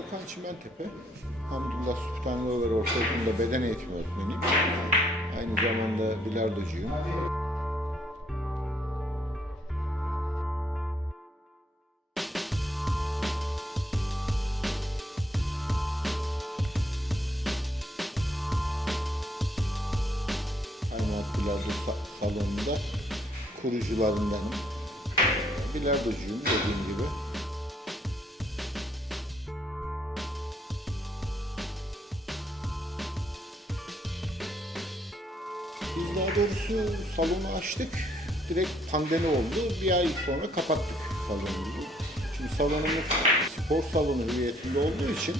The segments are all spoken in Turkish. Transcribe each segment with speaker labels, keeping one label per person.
Speaker 1: Volkan Çimentepe. Hamdullah Sultanlıoğulları Ortaokulu'nda beden eğitimi öğretmeniyim. Aynı zamanda bilardocuyum. Kaymak Bilardo sa- salonunda kurucularındanım. Bilardocuyum dediğim gibi. Daha doğrusu salonu açtık. Direkt pandemi oldu. Bir ay sonra kapattık salonumuzu. Şimdi salonumuz spor salonu hüviyetinde olduğu için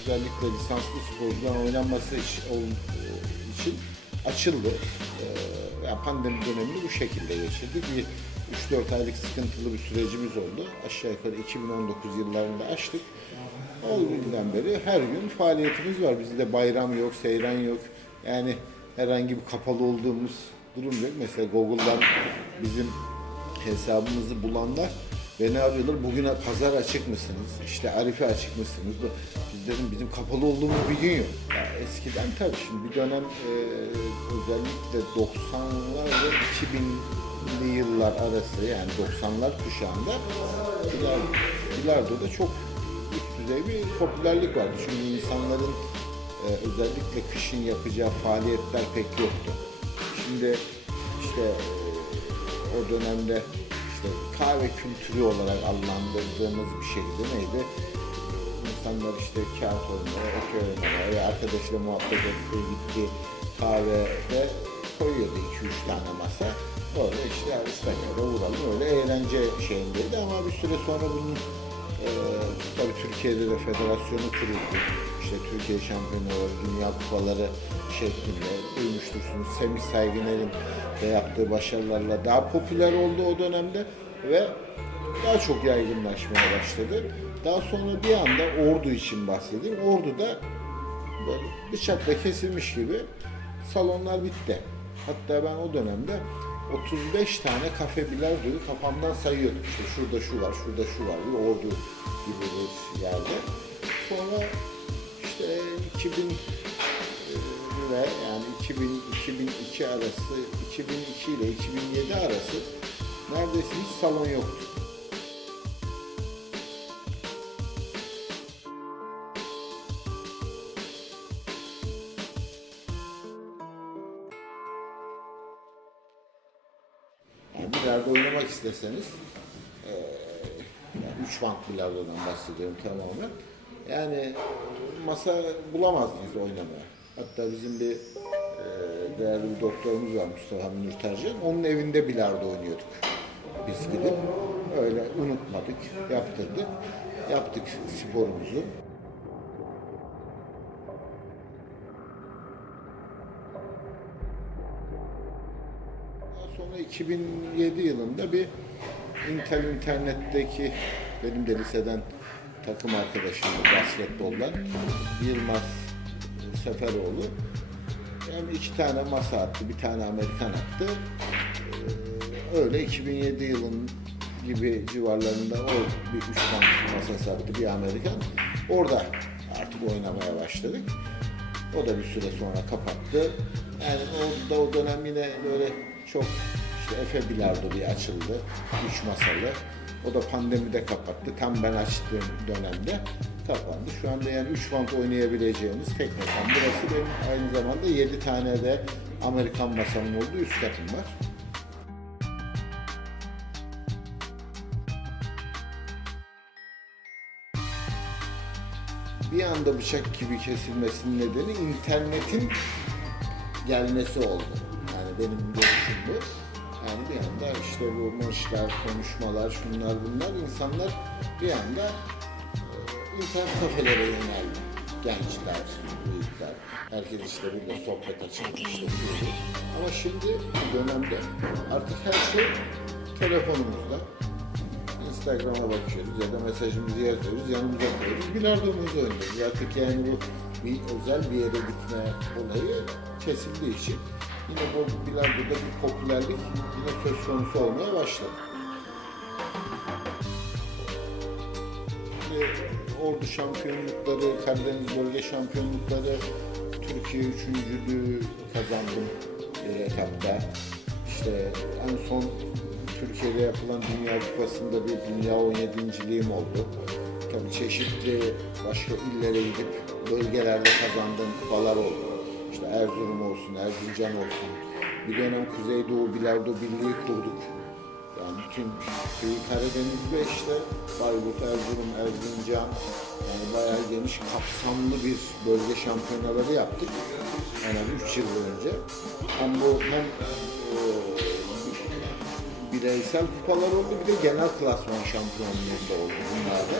Speaker 1: özellikle lisanslı sporcuların oynanması için, açıldı. Ee, yani pandemi dönemini bu şekilde geçirdik. Bir 3-4 aylık sıkıntılı bir sürecimiz oldu. Aşağı yukarı 2019 yıllarında açtık. O günden beri her gün faaliyetimiz var. Bizde bayram yok, seyran yok. Yani herhangi bir kapalı olduğumuz durum yok. Mesela Google'dan bizim hesabımızı bulanlar ve ne yapıyorlar? Bugüne pazar açık mısınız? İşte Arife açık mısınız? Biz dedim bizim kapalı olduğumuz bir gün yok. Ya eskiden tabii şimdi bir dönem e, özellikle 90'lar ve 2000'li yıllar arası yani 90'lar kuşağında bilardo, bilardoda çok üst düzey bir popülerlik vardı. Çünkü insanların e, özellikle kışın yapacağı faaliyetler pek yoktu. Şimdi işte e, o dönemde işte kahve kültürü olarak adlandırdığımız bir şeydi neydi? İnsanlar işte kağıt oyunları, okey oyunları ve arkadaşıyla muhabbet ettiği gittiği kahvede koyuyordu 2-3 tane masa. Orada işte ıstakoza vuralım öyle eğlence şeyindeydi ama bir süre sonra bunun e, tabii Türkiye'de de federasyonu kuruldu. İşte Türkiye şampiyonaları, dünya kupaları şeklinde duymuştursunuz. Semih Saygıner'in de yaptığı başarılarla daha popüler oldu o dönemde ve daha çok yaygınlaşmaya başladı. Daha sonra bir anda Ordu için bahsedeyim. Ordu'da böyle bıçakla kesilmiş gibi salonlar bitti. Hatta ben o dönemde 35 tane kafe bilardoyu kafamdan sayıyordum. İşte şurada şu var, şurada şu var. Bir ordu gibi bir yerde. Sonra 2000 ve yani 2000 2002 arası 2002 ile 2007 arası neredeyse hiç salon yoktu. Yani bilardo oynamak isteseniz eee yani üç bank bilardodan bahsediyorum tamamen. Yani masa bulamazdınız oynamaya. Hatta bizim bir eee, değerli bir doktorumuz var Mustafa Münir Tercan. Onun evinde bilardo oynuyorduk. Biz gidip öyle unutmadık, yaptırdık. Yaptık sporumuzu. Sonra 2007 yılında bir Intel internetteki benim de liseden takım arkadaşım basketboldan Yılmaz Seferoğlu yani iki tane masa attı, bir tane Amerikan attı. Ee, Öyle 2007 yılın gibi civarlarında o bir üç tane masa sattı, bir Amerikan. Orada artık oynamaya başladık. O da bir süre sonra kapattı. Yani o da o dönem yine böyle çok işte Efe Bilardo bir açıldı. Üç masalı. O da pandemide kapattı. Tam ben açtığım dönemde kapandı. Şu anda yani 3 bant oynayabileceğimiz tek masam. Burası benim aynı zamanda 7 tane de Amerikan masamın olduğu üst katım var. bir anda bıçak gibi kesilmesinin nedeni internetin gelmesi oldu. Yani benim görüşüm bu. Yani bir anda işte bu maçlar, konuşmalar, şunlar bunlar insanlar bir anda e, internet kafelere yöneldi. Gençler, büyükler, herkes işte burada sohbet açıp işte. Ama şimdi bu dönemde artık her şey telefonumuzda. Instagram'a bakıyoruz ya da mesajımızı yazıyoruz, yanımıza koyuyoruz, bilardomuzu oynuyoruz. Artık yani bu bir özel bir yere gitme olayı kesildiği için yine bu bilardoda bir popülerlik yine söz konusu olmaya başladı. Şimdi Ordu şampiyonlukları, Karadeniz bölge şampiyonlukları, Türkiye üçüncülüğü kazandım bir etapta. İşte en son Türkiye'de yapılan Dünya Kupası'nda bir Dünya 17.liğim oldu. Tabii çeşitli başka illere gidip bölgelerde kazandığım kupalar oldu. İşte Erzurum olsun, Erzincan olsun. Bir dönem Kuzeydoğu Bilardo Birliği kurduk. Yani bütün kıyı Karadeniz'de işte Bayburt, Erzurum, Erzincan yani bayağı geniş kapsamlı bir bölge şampiyonaları yaptık. Yani 3 yıl önce. Hem bu hem e, bireysel kupalar oldu bir de genel klasman şampiyonluğunda oldu bunlarda.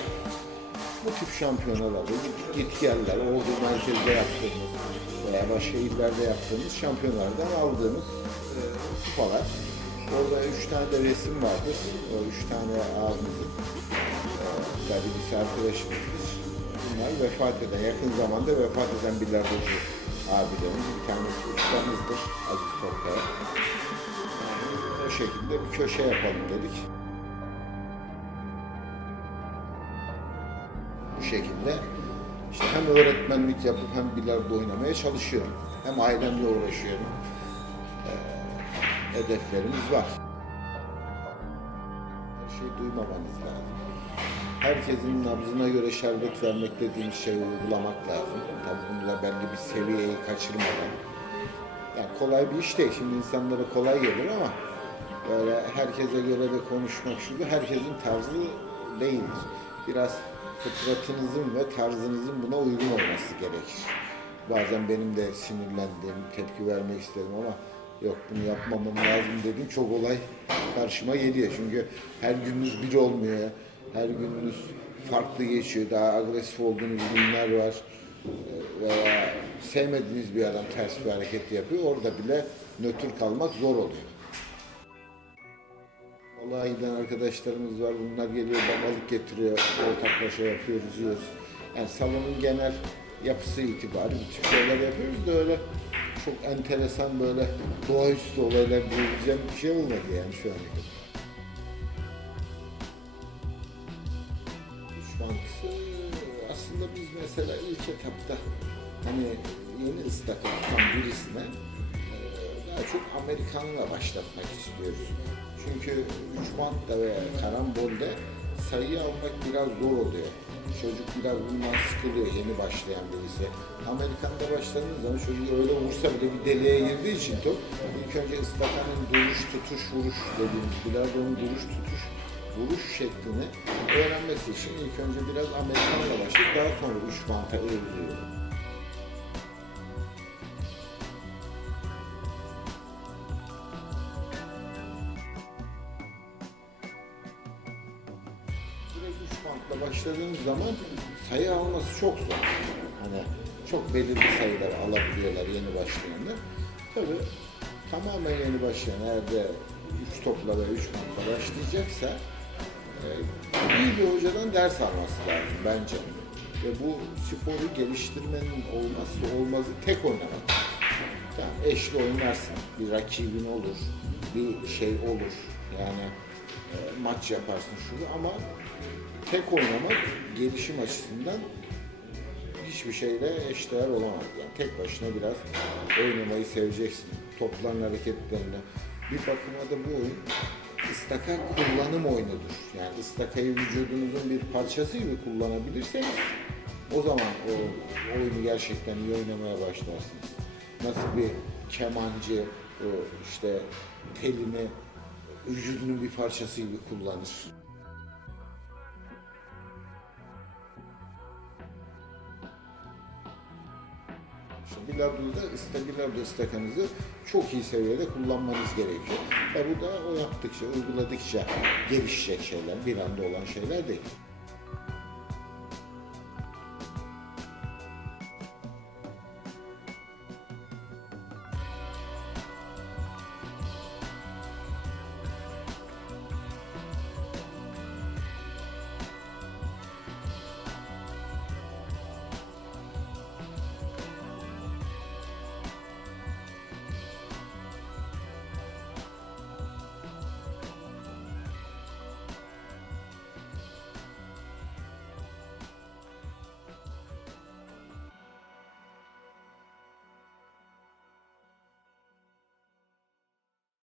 Speaker 1: Bu tip şampiyonalarda git, git geller, Ordu merkezde yaptığımız veya başka illerde yaptığımız şampiyonlardan aldığımız e, kupalar. Orada üç tane de resim vardır. O üç tane abimizin e, garibi arkadaşımızdır. Bunlar vefat eden, yakın zamanda vefat eden bilardocu abilerimiz. Bir tanesi ustamızdır, Aziz Tokaya. O şekilde bir köşe yapalım dedik. Bu şekilde hem öğretmenlik yapıp hem bilardo oynamaya çalışıyorum. Hem ailemle uğraşıyorum. Ee, hedeflerimiz var. Her şeyi duymamanız lazım. Herkesin nabzına göre şerbet vermek dediğimiz şeyi uygulamak lazım. Tabii bununla belli bir seviyeyi kaçırmadan. Yani kolay bir iş değil. Şimdi insanlara kolay gelir ama böyle herkese göre de konuşmak şimdi herkesin tarzı değildir. Biraz fıtratınızın ve tarzınızın buna uygun olması gerekir. Bazen benim de sinirlendiğim, tepki vermek istedim ama yok bunu yapmamam lazım dediğim çok olay karşıma geliyor. Çünkü her gününüz bir olmuyor. Her gününüz farklı geçiyor. Daha agresif olduğunuz günler var. Veya sevmediğiniz bir adam ters bir hareket yapıyor. Orada bile nötr kalmak zor oluyor. Balığa giden arkadaşlarımız var. Bunlar geliyor babalık getiriyor. Ortaklaşa yapıyoruz, yiyoruz. Yani salonun genel yapısı itibariyle bu tip şeyler yapıyoruz da öyle çok enteresan böyle doğaüstü olaylar diyebileceğim bir şey olmadı yani şu ana kadar. Düşmantısı aslında biz mesela ilk etapta hani yeni tutan birisine çok Amerikanla başlatmak istiyoruz. Çünkü üç bantta veya karambolde sayı almak biraz zor oluyor. Çocuk biraz bundan sıkılıyor yeni başlayan birisi. Amerikan'da başladığınız zaman çocuk öyle vursa bile bir deliğe girdiği için top ilk önce ıstakanın duruş, tutuş, vuruş dediğimiz bilardonun duruş, tutuş, vuruş şeklini öğrenmesi için ilk önce biraz Amerikan'la başlayıp daha sonra üç banta evriliyor. Bantla başladığınız zaman sayı alması çok zor. Hani çok belirli sayılar alabiliyorlar yeni başlayanlar. Tabii tamamen yeni başlayan eğer de üç topla ve üç bantla başlayacaksa e, iyi bir hocadan ders alması lazım bence. Ve bu sporu geliştirmenin olmazsa olmazı tek oynamak. Yani eşli oynarsın, bir rakibin olur, bir şey olur. Yani e, maç yaparsın şunu ama tek oynamak gelişim açısından hiçbir şeyle eşdeğer olamaz. Yani tek başına biraz oynamayı seveceksin. Topların hareketlerini. Bir bakıma da bu oyun ıstaka kullanım oyunudur. Yani ıstakayı vücudunuzun bir parçası gibi kullanabilirseniz o zaman o oyunu gerçekten iyi oynamaya başlarsınız. Nasıl bir kemancı işte telini vücudunun bir parçası gibi kullanır. Ista, bilardo istakanızı çok iyi seviyede kullanmanız gerekiyor. Ve bu da o yaptıkça, uyguladıkça gelişecek şeyler, bir anda olan şeyler değil.